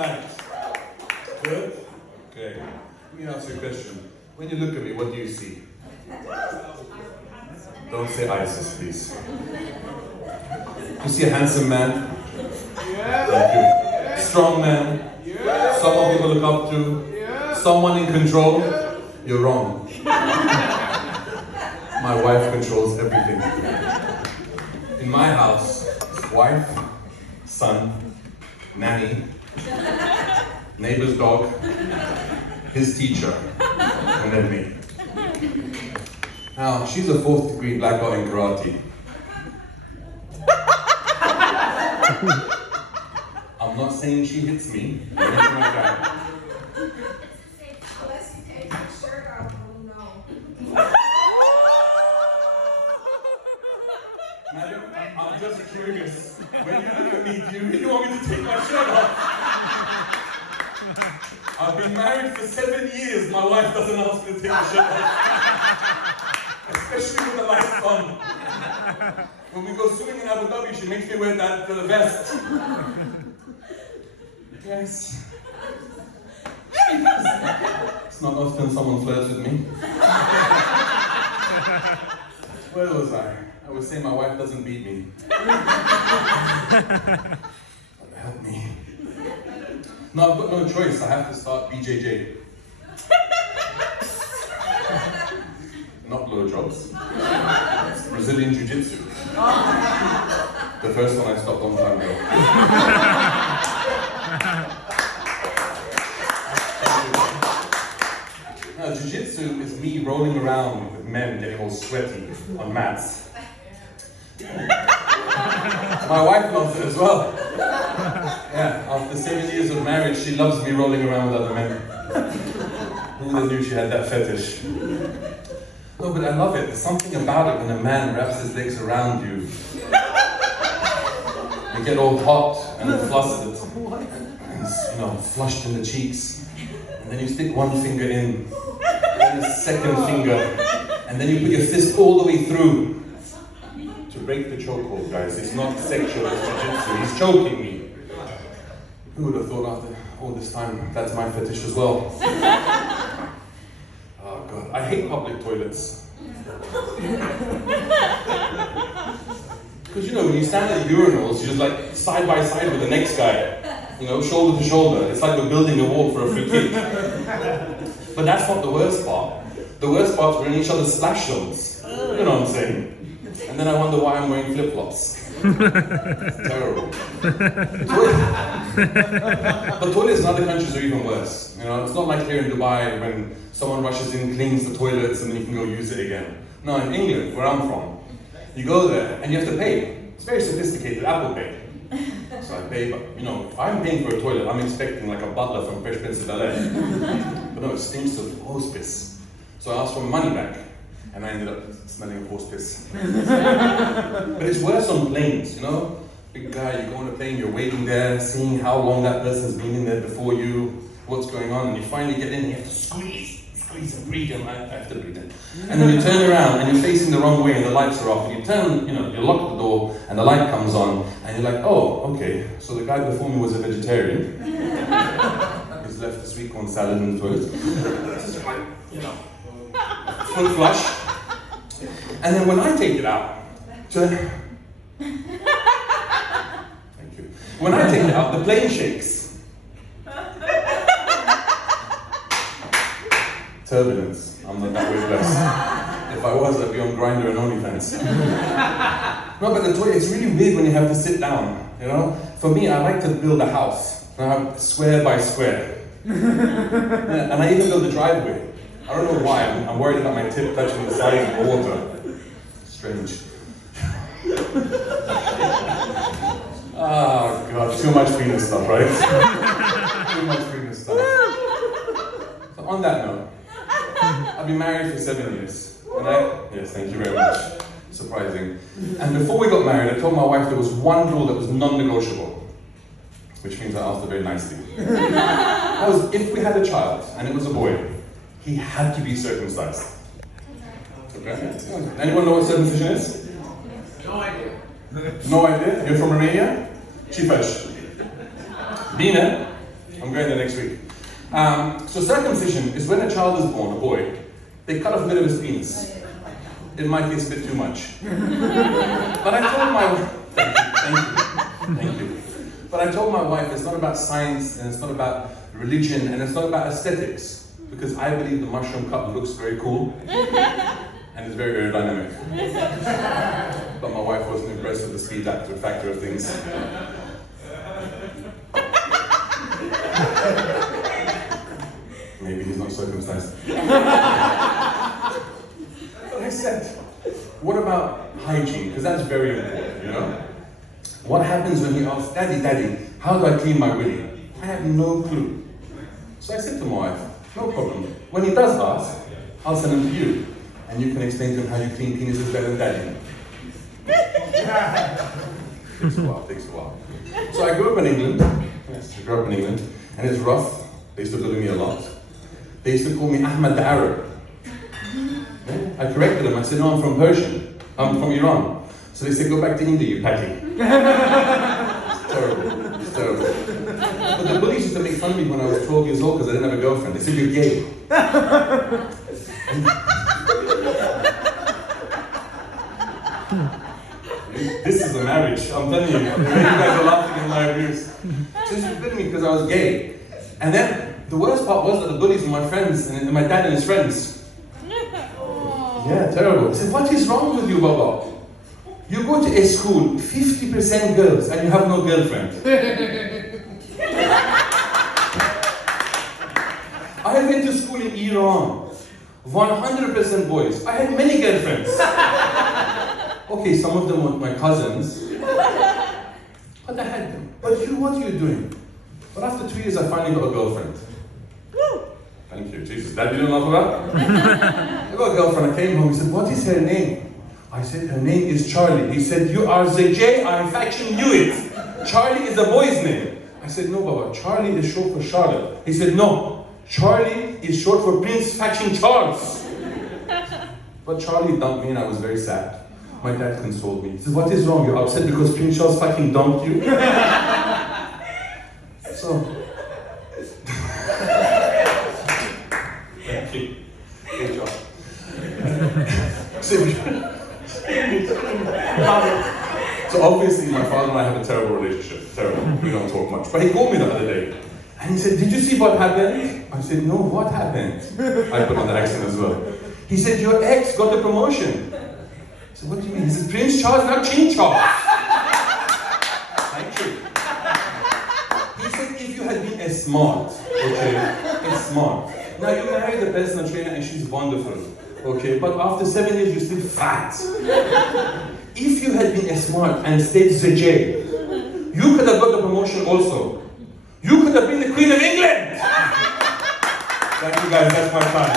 tonight? Good? Okay. Let me ask you a question. When you look at me, what do you see? Don't say ISIS, please. You see a handsome man? Thank you. Strong man? Someone people look up to? Someone in control? You're wrong. My wife controls everything. In my house, wife, son, nanny, neighbor's dog, his teacher, and then me. Now, she's a 4th degree black belt in karate. I'm not saying she hits me or anything like that. Unless you take your shirt off, we'll know. Madam, I'm just curious. When you look at me, do you really want me to take my shirt off? I've been married for 7 years. My wife doesn't ask me to take my shirt off. Especially with the lights on. When we go swimming in Abu Dhabi, she makes me wear that vest. Yes. It's not often someone flirts with me. Where was I? I was saying my wife doesn't beat me. Help me. No, I've got no choice. I have to start BJJ. Not blowjobs. It's Brazilian Jiu-Jitsu. The first one I stopped on time ago. Now, Jiu-Jitsu is me rolling around with men getting all sweaty on mats. My wife loves it as well. Yeah, after 7 years of marriage, she loves me rolling around with other men. Who would have knew she had that fetish? No, but I love it. There's something about it when a man wraps his legs around you. You get all hot and flustered, and flushed in the cheeks. And then you stick one finger in, then a second finger, and then you put your fist all the way through. To break the chokehold, guys. It's not sexual, it's jiu-jitsu. He's choking me. Who would have thought after all this time, that's my fetish as well? Oh God, I hate public toilets. Because when you stand at the urinals, you're just like side by side with the next guy. Shoulder to shoulder. It's like we're building a wall for a free kick. But that's not the worst part. The worst part's we're in each other's splash zones. You know what I'm saying? And then I wonder why I'm wearing flip-flops. It's terrible. But toilets in other countries are even worse. It's not like here in Dubai when someone rushes in, cleans the toilets, and then you can go use it again. No, in England, where I'm from, you go there and you have to pay. It's very sophisticated, Apple Pay. So I pay, but if I'm paying for a toilet, I'm expecting like a butler from Fresh Prince of Bel-Air. But no, it stinks of horse piss. So I asked for my money back. And I ended up smelling of horse piss. But it's worse on planes, Big guy, you go on a plane, you're waiting there, seeing how long that person's been in there before you, what's going on, and you finally get in and you have to squeeze and breathe in. I have to breathe in. And then you turn around and you're facing the wrong way and the lights are off, and you turn, you lock the door and the light comes on, and you're like, oh, okay, so the guy before me was a vegetarian. He's left the sweet corn salad in the toilet. Full flush. And then when I take it out, thank you. When I take it out, the plane shakes. Turbulence. I'm not that way blessed. If I was, I'd be on Grindr and OnlyFans. No, but the toilet, it's really weird when you have to sit down, For me, I like to build a house, square by square. Yeah, and I even build a driveway. I don't know why, I'm worried about my tip touching the side of the water. Strange. Oh God, too much penis stuff, right? Too much penis stuff. So on that note, I've been married for 7 years. Yes, thank you very much. Surprising. And before we got married, I told my wife there was one rule that was non-negotiable. Which means I asked her very nicely. That was if we had a child, and it was a boy, he had to be circumcised. Okay? Anyone know what circumcision is? No idea. No idea? You're from Romania? Cifash. Bine? I'm going there next week. So circumcision is when a child is born, a boy, they cut off a bit of his penis. In my case, a bit too much. But I told my wife, thank you. But I told my wife it's not about science, and it's not about religion, and it's not about aesthetics. Because I believe the mushroom cut looks very cool, and it's very aerodynamic. But my wife wasn't impressed with the speed factor of things. Maybe he's not circumcised. But I said, what about hygiene? Because that's very important, you know? What happens when he asks, Daddy, how do I clean my willy? I have no clue. So I said to my wife, no problem. When he does ask, I'll send him to you. And you can explain to him how you clean penises better than Daddy. Takes a while. So I grew up in England. Yes, I grew up in England. And it's rough. They used to bully me a lot. They used to call me Ahmad the Arab. Yeah? I corrected them. I said, no, I'm from Persian. I'm from Iran. So they said, go back to India, you patty. It's terrible. But the bullies used to make fun of me when I was 12 years old because I didn't have a girlfriend. They said, you're gay. This is a marriage, I'm telling you. You guys are laughing at my abuse. So they bullied me because I was gay. And then the worst part was that the bullies were my friends, and my dad and his friends. Yeah, terrible. They said, what is wrong with you, Baba? You go to a school, 50% girls, and you have no girlfriend. I went to school in Iran, 100% boys. I had many girlfriends. Okay, some of them were my cousins, but I had them. But what are you doing? But after 2 years, I finally got a girlfriend. Thank you, Jesus. That you don't laugh about? I got a girlfriend. I came home. He said, what is her name? I said, her name is Charlie. He said, you are the J. I in fact knew it. Charlie is a boy's name. I said, no, Baba. Charlie is short for Charlotte. He said, no. Charlie is short for Prince Faction Charles. But Charlie dumped me and I was very sad. My dad consoled me. He said, what is wrong? You're upset because Prince Charles fucking dumped you? So, thank you. Good job. So obviously my father and I have a terrible relationship. Terrible. We don't talk much. But he called me the other day. And he said, did you see what happened? I said, no, what happened? I put on the accent as well. He said, your ex got the promotion. I said, what do you mean? He said, Prince Charles, not King Charles. Thank you. He said, if you had been smart, okay, smart. Now you married a personal trainer and she's wonderful, okay, but after 7 years you're still fat. If you had been smart and stayed the J, you could have got the promotion also. You could have been the Queen of England. Thank you guys, that's my time.